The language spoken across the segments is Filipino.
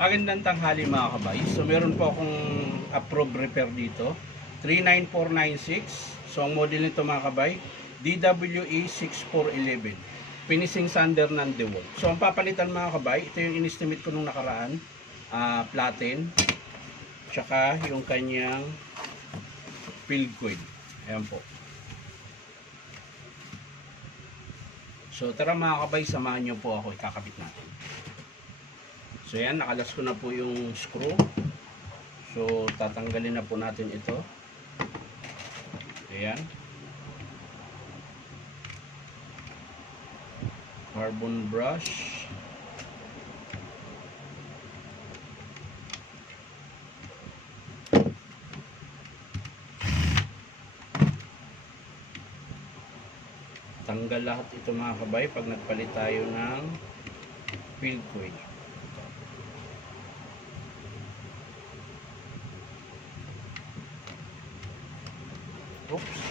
Magandang tanghali mga kabay. So meron po akong approved repair dito. 39496. So ang model nito mga kabay, DWE 6411. Finishing sander ng DeWalt. So ang papalitan mga kabay, ito yung in-estimate ko nung nakaraan. Platen. Tsaka yung kanyang field coil. Ayan po. So tara mga kabay, samahan nyo po ako. Ikakabit natin. So yan, nakalas ko na po yung screw. So tatanggalin na po natin ito. Ayan. Carbon brush. Tanggal lahat ito mga kabay pag nagpalit tayo ng field coil. Oops.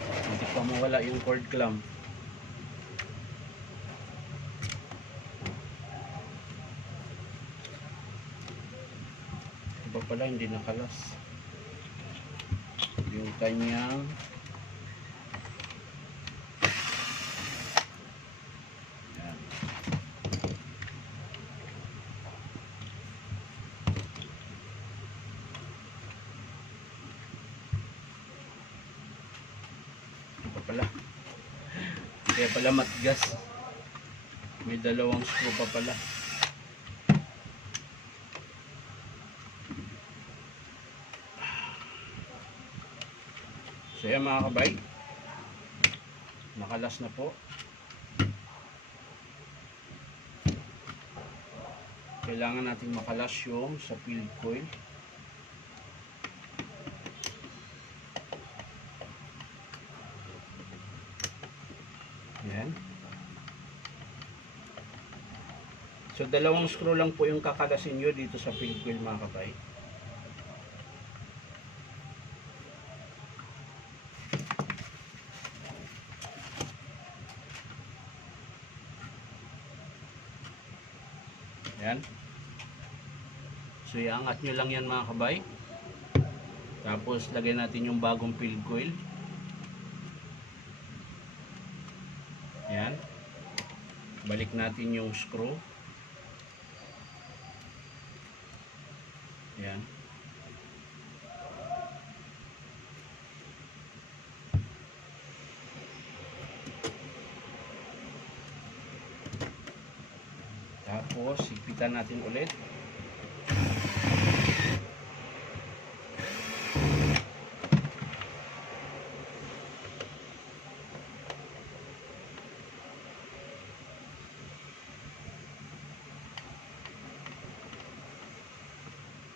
Hindi pa mawala yung cord clamp. Ito pa pala hindi nakalas. Yung kanyang pala. Kaya pala matgas. May dalawang screw pa pala. So yan mga kabay. Nakalas na po. Kailangan natin makalas yung sa field coil. Yan. So dalawang screw lang po yung kakalasin nyo dito sa field coil mga kabay. Yan. So iangat nyo lang yan mga kabay. Tapos lagay natin yung bagong field coil. Yan. Balik natin yung screw. Yan. Tapos higpitan natin ulit.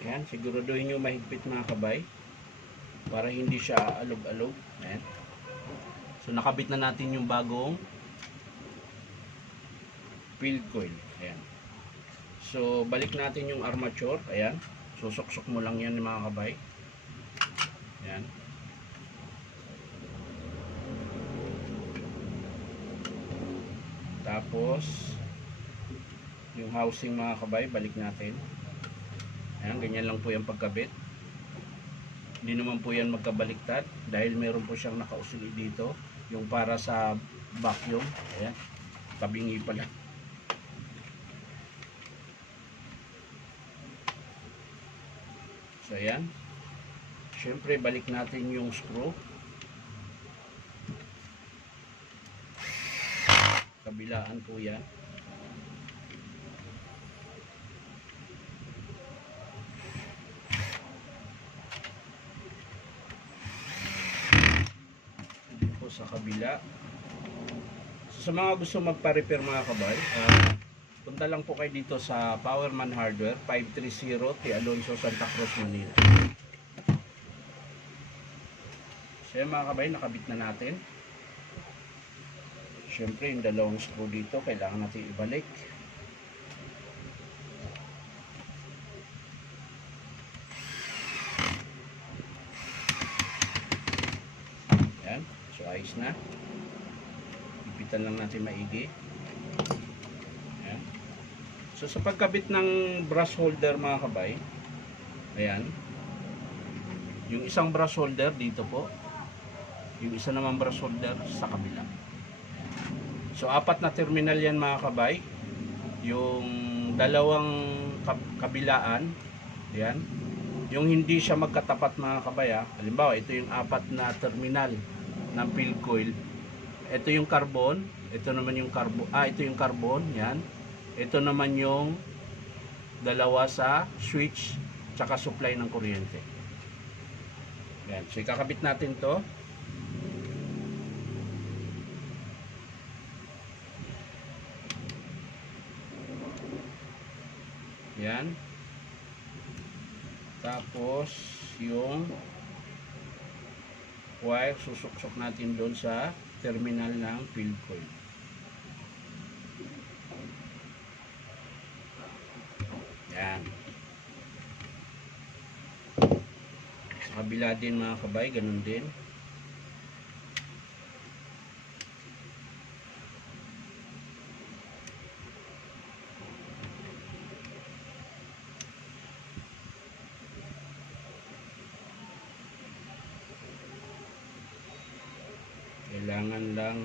Yan, siguraduhin nyo mahigpit mga kabay para hindi siya alog-alog. Yan. So nakabit na natin yung bagong field coil. Ayan. So balik natin yung armature. Ayan. Susuksok mo lang yan mga kabay. Ayan. Tapos yung housing mga kabay, balik natin. Ayan, ganyan lang po yung pagkabit. Hindi naman po yan magkabaliktad dahil meron po siyang nakausuli dito, yung para sa vacuum. Ayan, tabingi pala. So ayan, syempre balik natin yung screw, kabilaan po yan. Sa kabila. So, sa mga gusto magpa-repair mga kabay, punta lang po kayo dito sa Powerman Hardware, 530 T. Alonso, Santa Cruz, Manila. So yan mga kabay, nakabit na natin. Siyempre yung dalawang screw dito kailangan natin ibalik. Yan, so ayos na. Ipitan lang natin maigi. Ayan. So sa pagkabit ng brush holder mga kabay, ayan, yung isang brush holder dito po, yung isa naman brush holder sa kabila. So apat na terminal yan mga kabay. Yung dalawang kabilaan, ayan, yung hindi siya magkatapat mga kabay, halimbawa ito yung apat na terminal ng field coil, ito yung carbon, ito naman yung carbon, ito yung carbon, yan, ito naman yung dalawa sa switch tsaka supply ng kuryente. Yan. So ikakabit natin to. Yan. Tapos yung wire susuksok natin doon sa terminal ng field coil. Yan. Sa kabila din mga kabay, ganun din. Kailangan lang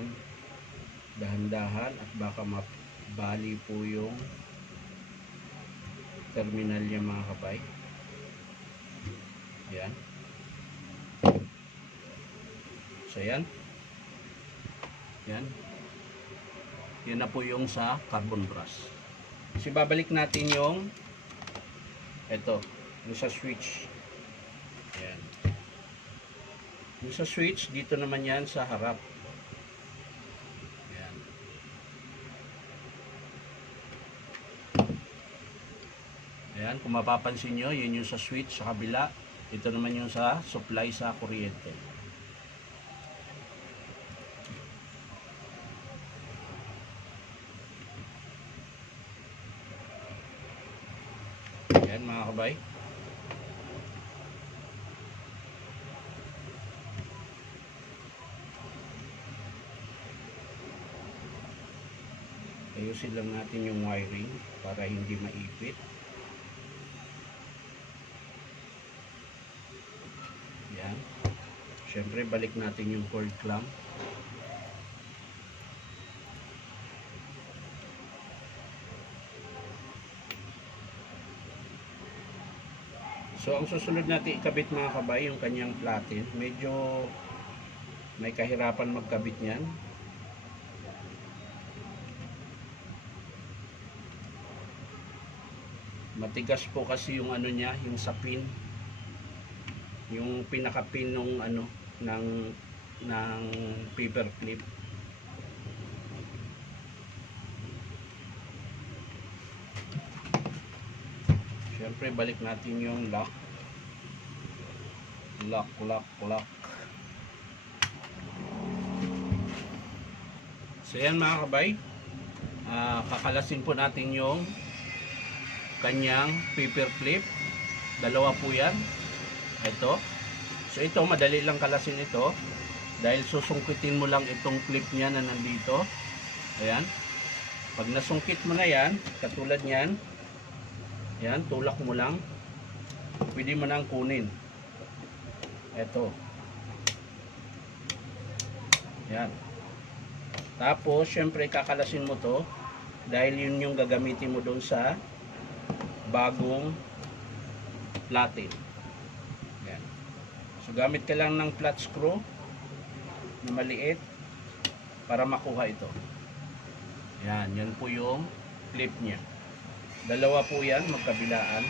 dahan-dahan at baka mabali po yung terminal niya mga kabay. Yan. So yan. Yan. Yan na po yung sa carbon brush. So babalik natin yung ito, yung sa switch. Yan. Yung sa switch, dito naman yan sa harap. Yan. Ayan, kung mapapansin nyo, yun yung sa switch sa kabila. Ito naman yung sa supply sa kuryente. Ayan mga kabay. Ayusin lang natin yung wiring para hindi maipit. Yan. Siyempre balik natin yung cord clamp. So ang susunod natin ikabit mga kabay, yung kanyang platen. Medyo may kahirapan magkabit niyan. Matigas po kasi yung ano niya, yung sa pin. Yung pinaka pin ng ano ng paper clip. Siyempre balik natin yung lock. Lock. So yan mga kabay, kakalasin po natin yung kanyang paper clip. Dalawa po yan. Ito. So ito madali lang kalasin ito dahil susungkitin mo lang itong clip niya na nandito. Ayan. Pag nasungkit mo na yan, katulad niyan, yan, tulak mo lang, pwede mo nang kunin. Ito. Yan. Tapos syempre kakalasin mo to dahil yun yung gagamitin mo doon sa bagong platen. Yan. So gamit ka lang ng flat screw na maliit para makuha ito. Yan, yan po yung clip niya. Dalawa po yan, magkabilaan.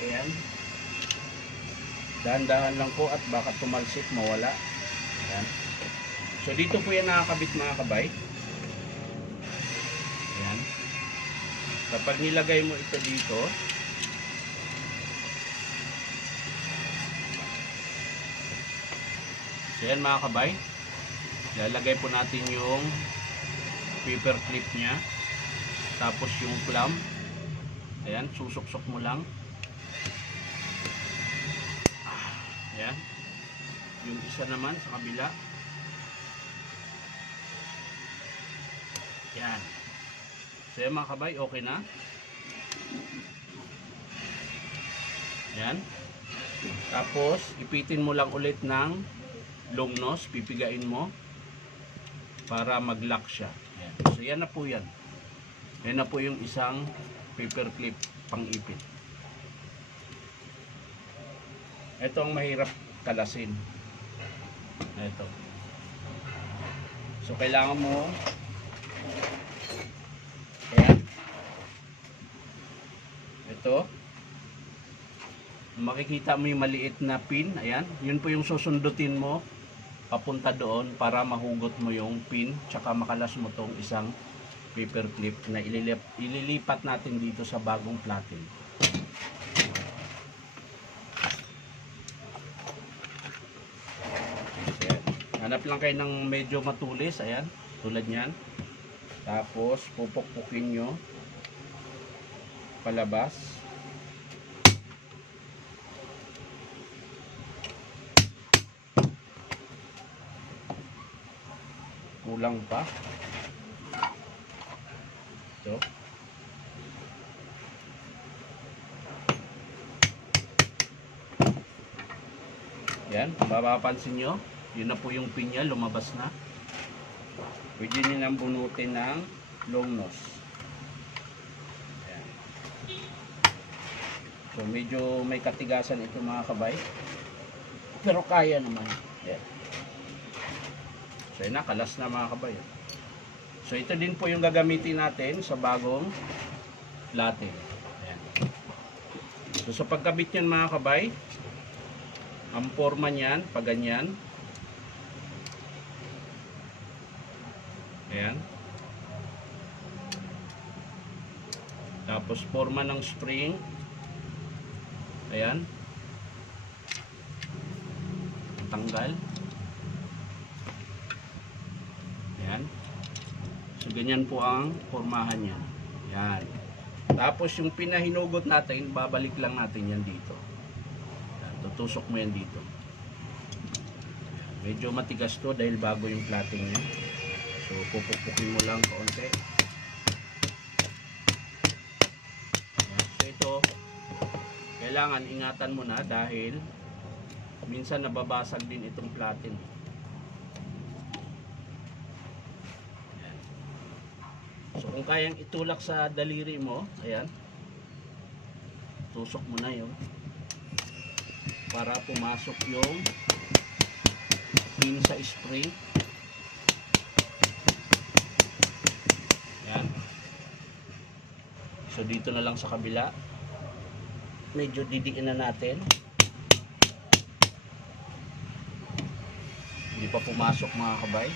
Ayan. Dahan-dahan lang po at baka tumalsik, mawala. Ayan. So dito po yan nakakabit mga kabay. Ayan. Kapag nilagay mo ito dito, so yan mga kabay, lalagay po natin yung paper clip nya, tapos yung clamp. Ayan, susuksok mo lang. Ayan. Yung isa naman sa kabila. Yan. So yan mga kabay, okay na. Yan. Tapos, ipitin mo lang ulit ng long nose. Pipigain mo para mag-lock siya. Yan. So yan na po yan. Yan na po yung isang paper clip pang ipit. Ito ang mahirap kalasin. Ito. So kailangan mo ayan. Ito. Makikita mo yung maliit na pin. Ayan. Yun po yung susundutin mo papunta doon para mahugot mo yung pin tsaka makalas mo tong isang paper clip na ililipat natin dito sa bagong platen. Hanap lang kayo ng medyo matulis, ayan, tulad nyan. Tapos pupukpukin nyo palabas. Kulang pa. Ito. Yan, mapapansin nyo, yun na po yung pinya, lumabas na. Pwede nyo nang bunutin ng long nose. Ayan. So medyo may katigasan ito mga kabay, pero kaya naman. Ayan. So yun na, kalas na mga kabay. So ito din po yung gagamitin natin sa bagong platen. Ayan. So sa pagkabit nyan mga kabay, ang forma nyan, pag ganyan. Ayan. Tapos forma ng spring. Ayan. Tanggal. Ayan. So ganyan po ang formahan niya. Ayan. Tapos yung pinahinugot natin, babalik lang natin yan dito. Ayan. Tutusok mo yan dito. Medyo matigas to dahil bago yung plating niya. So pupukpukin mo lang kaunti. So ito, kailangan ingatan mo na dahil minsan nababasag din itong platen. So kung kayang itulak sa daliri mo, ayan, tusok mo na yun para pumasok yung pin sa spring. Ayan. So dito na lang sa kabila, medyo didiin na natin. Hindi pa pumasok mga kabay.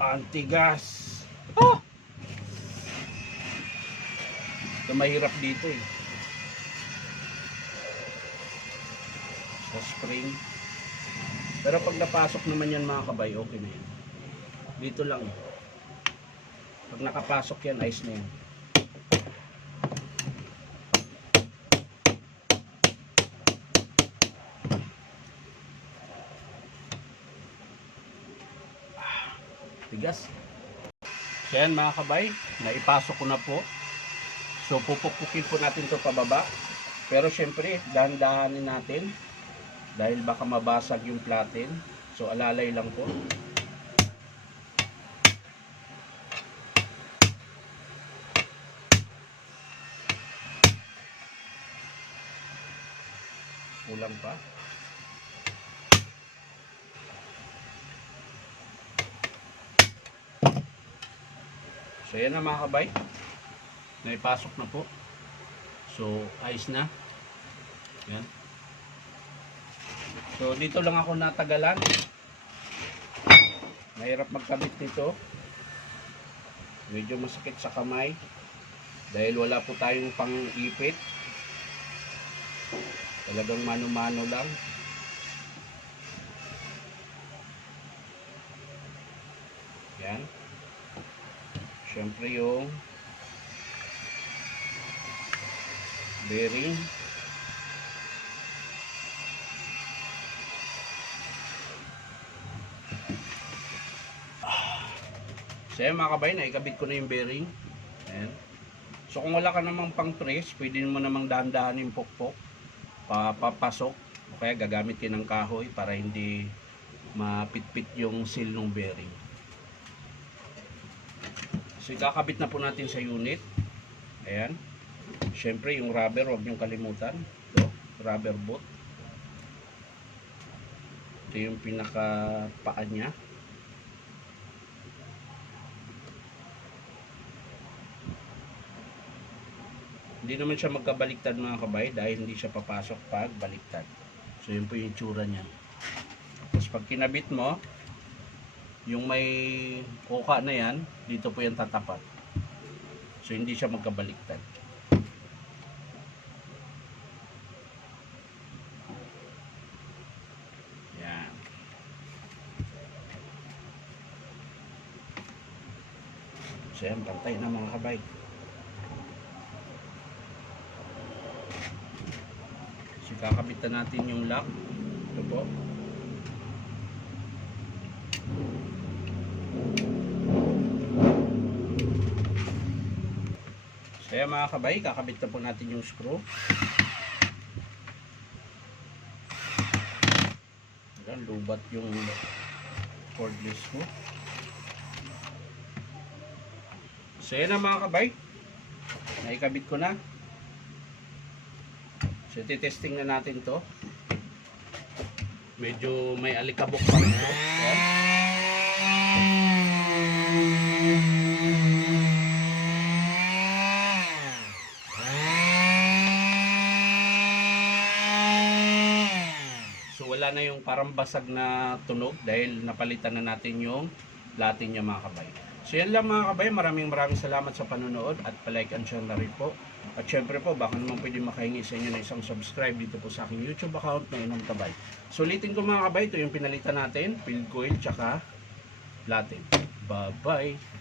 Antigas. Oh! Ito mahirap dito eh. Sa spring. Pero pag napasok naman yan mga kabay, okay na yan. Dito lang. Pag nakapasok yan, ayos na yan. Tigas. So yan mga kabay, naipasok ko na po. So pupukpukin po natin ito pababa. Pero syempre, dahan-dahanin natin dahil baka mabasag yung platen. So alalay lang po. Kulang pa. So yan na mga kabay, naipasok na po. So ayos na. Yan. So dito lang ako natagalan. Mahirap magkabit nito. Medyo masakit sa kamay dahil wala po tayong pang-ipit. Talagang mano-mano lang. Yan. Siyempre yung bearing. So yan mga kabay, naikabit ko na yung bearing. Ayan. So kung wala ka namang pang press, pwede mo namang dahan-dahanin pokpok, papasok, o kaya gagamit ka ng kahoy para hindi mapitpit yung seal ng bearing. So ikakabit na po natin sa unit. Ayan. Siyempre yung rubber, huwag niyong kalimutan. Ito, rubber boot. Ito yung pinaka paa niya. Hindi naman siya magkabaliktad mga kabay dahil hindi siya papasok pag baliktad. So yun po yung tsura niya. Tapos pag kinabit mo, yung may kuka na yan, dito po yung tatapat. So hindi siya magkabaliktad. Yan. So yan, pantay na mga kabay. So kakabitan natin yung lock. Ito po. So yan mga kabay, kakabit na po natin yung screw. Ayan, lubat yung cordless mo. So yan na mga kabay, naikabit ko na. So titesting na natin to. Medyo may alikabok pa rin to. Ayan. So wala na yung parang basag na tunog dahil napalitan na natin yung latin niya mga kabay. So yan lang mga kabay, maraming salamat sa panonood at palike and share na rin po. At syempre po, baka naman pwede makahingi sa inyo na isang subscribe dito po sa aking YouTube account na Inom Tabay. So ulitin ko mga kabay, ito yung pinalitan natin, field coil tsaka latin. Bye bye!